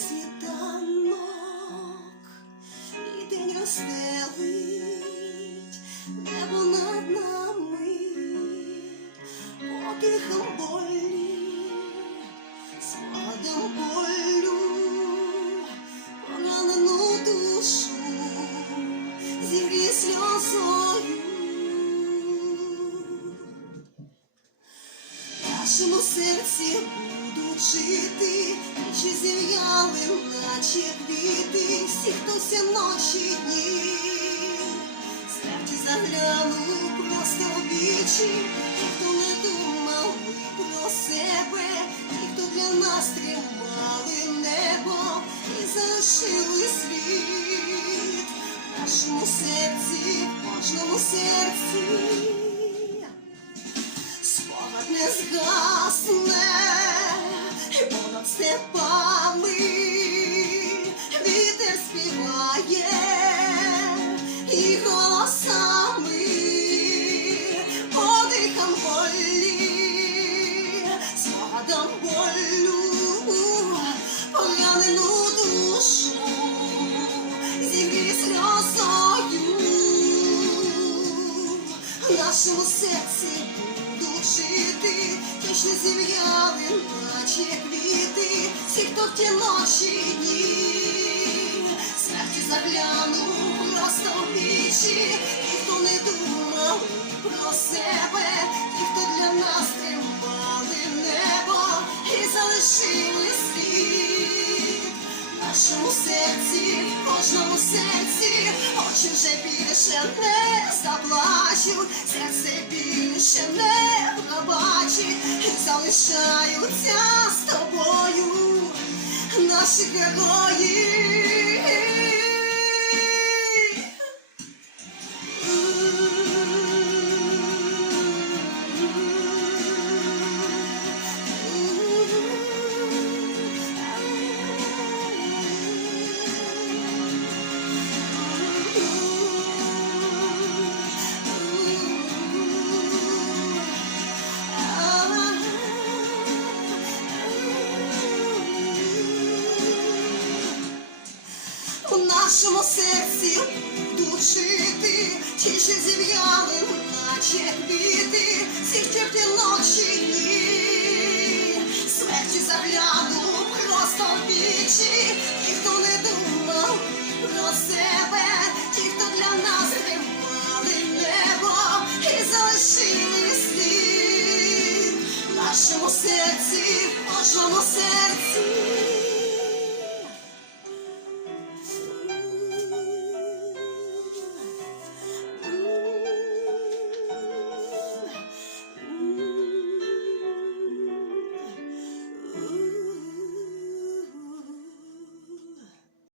світанок, і день розстелить небо над нами, подихом болі, спогадом болю, поранену душу, зігрі сльозою. Нашому серці жити, Ночі зів'яли, наче квіти, всі, хто всі ночі і дні, смерті заглянув просто в вічі, хто не думав би про себе, ті, хто для нас тримали небо і залишили світ. В нашому серці, в кожному серці нашому серці будуть жити, ті, що зів'яли, наче квіти, всі, хто в ті ночі дні, смерті заглянув просто в вічі, ті, хто не думав про себе, ті, хто для нас тримали небо і залишили світ. В нашому серці, в кожному серці, очі вже більше не заплачуть, серце більше не пробачить, залишаються з тобою наші герої. У нашому серці. Жити, ті, що зів'яли, наче квіти, всі ті ночі і дні, смерті загляну просто в вічі, ті, хто не думав про себе, ті, хто для нас тримали небо і залишили слід. В нашому серці, в кожному серці.